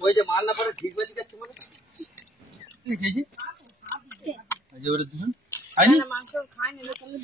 ওই যে মাল না পরে ঠিক বাজি যাচ্ছে মানে খেয়েছি যে ওটা দিবেন খাইনি মাংস খাই না তুমি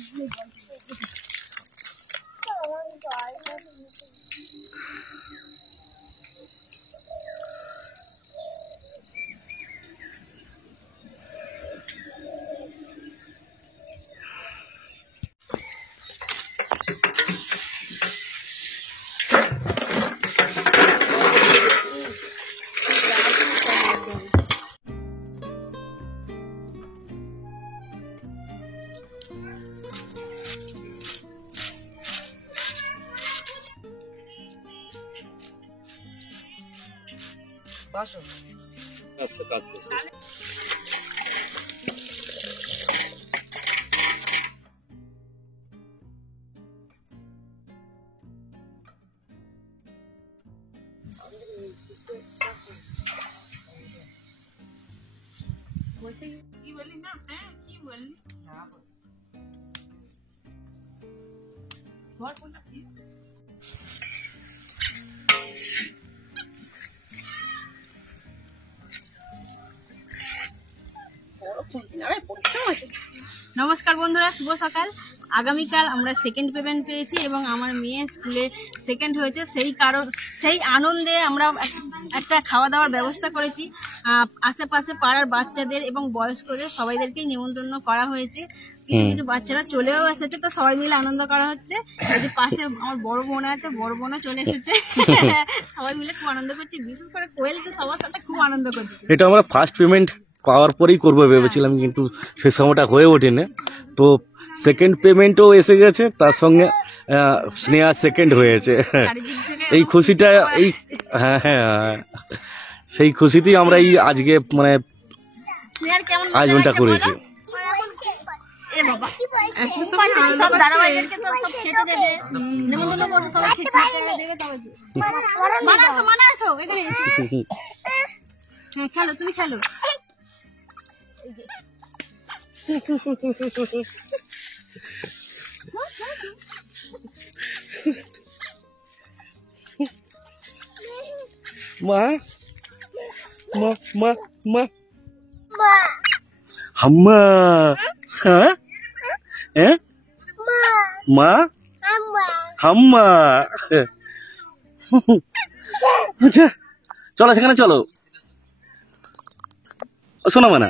আচ্ছা আচ্ছা কি বলি না হ্যাঁ কি বললি না বল কোনটা কি নমস্কার বন্ধুরা, শুভ সকাল। আগামীকাল আমরা সেকেন্ড পেমেন্ট পেয়েছি এবং আমার মেয়ে স্কুলে সেকেন্ড হয়েছে। সেই আনন্দে আমরা একটা খাওয়া দাওয়ার ব্যবস্থা করেছি। আশেপাশে পাড়ার বাচ্চাদের এবং বয়স্কদের সবাইদেরকেই নিমন্ত্রণ করা হয়েছে। কিছু কিছু বাচ্চারা চলেও এসেছে, তো সবাই মিলে আনন্দ করা হচ্ছে। এই যে পাশে আমার বড় বোন আছে, বড় বোনও চলে এসেছে। সবাই মিলে খুব আনন্দ করছি, বিশেষ করে কোয়েল তো সবার সাথে খুব আনন্দ করছে। এটা আমরা ফার্স্ট পেমেন্ট পাওয়ার পরেই করবো ভেবেছিলাম, কিন্তু সে সময়টা হয়ে ওঠেনি। তো সেকেন্ড পেমেন্টও এসে গেছে, তার সঙ্গে স্নেহা সেকেন্ড হয়েছে। এই খুশিটা হ্যাঁ হ্যাঁ সেই খুশিতেই আমরা এই আজকে মানে আয়োজনটা করেছি। খেলো, তুমি খেলো। মা মা মা মা হাম্মা হ্যাঁ মা হাম্মা আচ্ছা চলো সেখানে চলো। শোনো মানা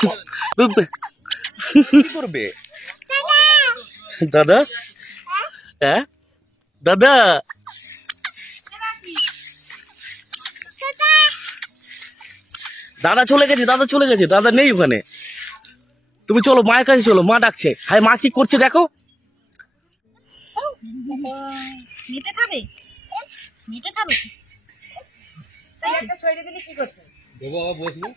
কি করবে দাদা? হ্যাঁ দাদা দাদা চলে গেছে, দাদা নেই ওখানে। তুমি চলো মায়ের কাছে চলো, মা ডাকছে। হাই মা কি করছে দেখো। মেটে খাবে, মেটে খাবে। একটা সইরে দিলে কি করতে বাবা বসবো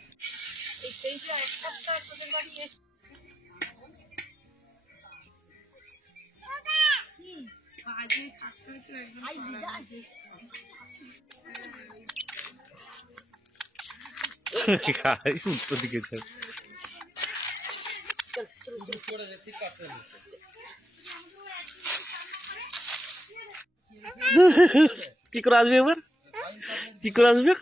উত্তর দিকে কি করে আসবে এবার, কি করে আসবে?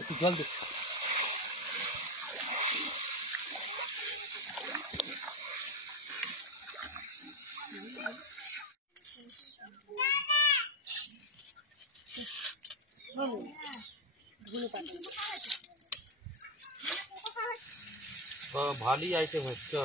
একটু জল দে। ভালোই আইটেম হচ্ছে।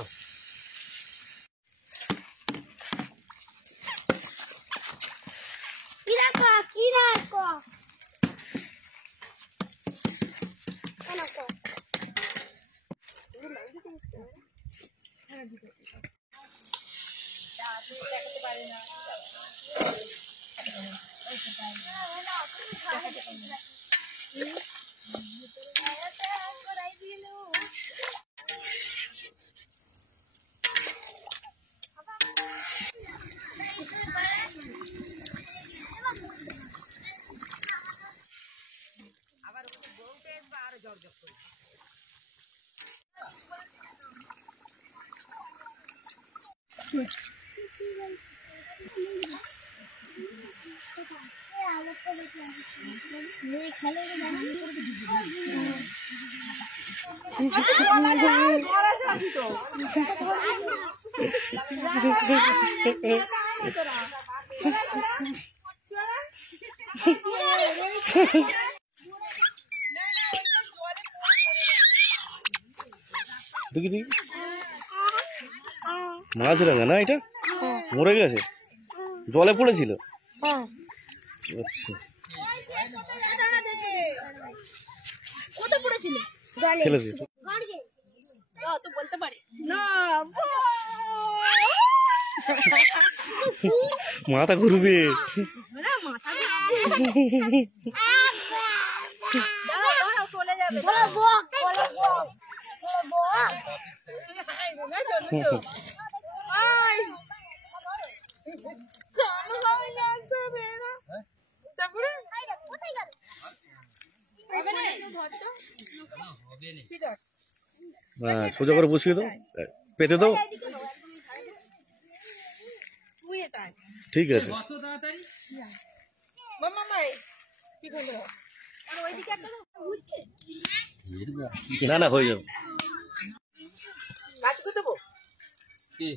দেখি দেখি মাছরাঙা না, এটা মরে গেছে, জলে পড়েছিল। আচ্ছা, ফেলেছে তো বলতে পারি মাথা ঘুরবে। চলে যাবে। হ্যাঁ, সোজা করে বসিয়ে দাও, পেতে দাও। ঠিক আছে, না না হয়ে যাবে। কি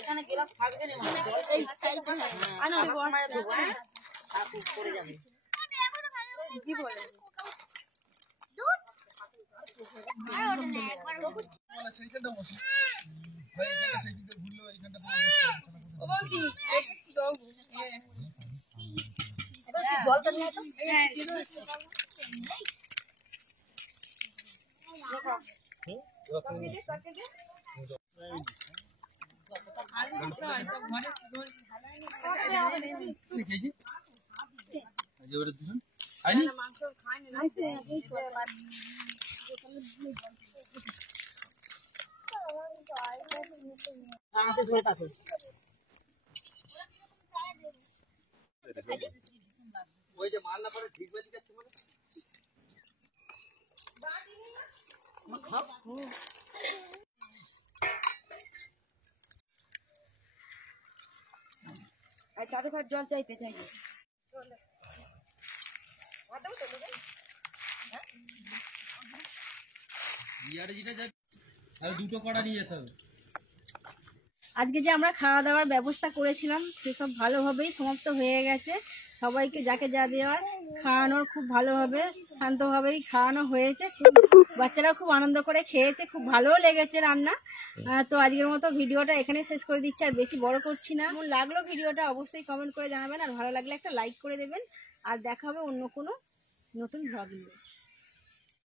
এখানে গ্লাস থাকবে না, এই সাইডে আনো পড়ে যাবে। কি বলে জলটা নিয়ে তো মাংস খায় না। ধরে থাকে ওই যে মাল না পরে ঠিক বেঁচে যাচ্ছে মানে জল চাইতে চাই দুটো কড়া নিয়ে যেতে হবে। আজকে যে আমরা খাওয়া দাওয়ার ব্যবস্থা করেছিলাম সেসব ভালোভাবেই সমাপ্ত হয়ে গেছে। সবাইকে যাকে যা দেওয়ার খাওয়ানোর খুব ভালোভাবে শান্তভাবেই খাওয়ানো হয়েছে। বাচ্চারা খুব আনন্দ করে খেয়েছে, খুব ভালোও লেগেছে রান্না। তো আজকের মতো ভিডিওটা এখানে শেষ করে দিচ্ছি, আর বেশি বড় করছি না। কেমন লাগলো ভিডিওটা অবশ্যই কমেন্ট করে জানাবেন, আর ভালো লাগলে একটা লাইক করে দেবেন। আর দেখা হবে অন্য কোনো নতুন ভ্লগ নিয়ে।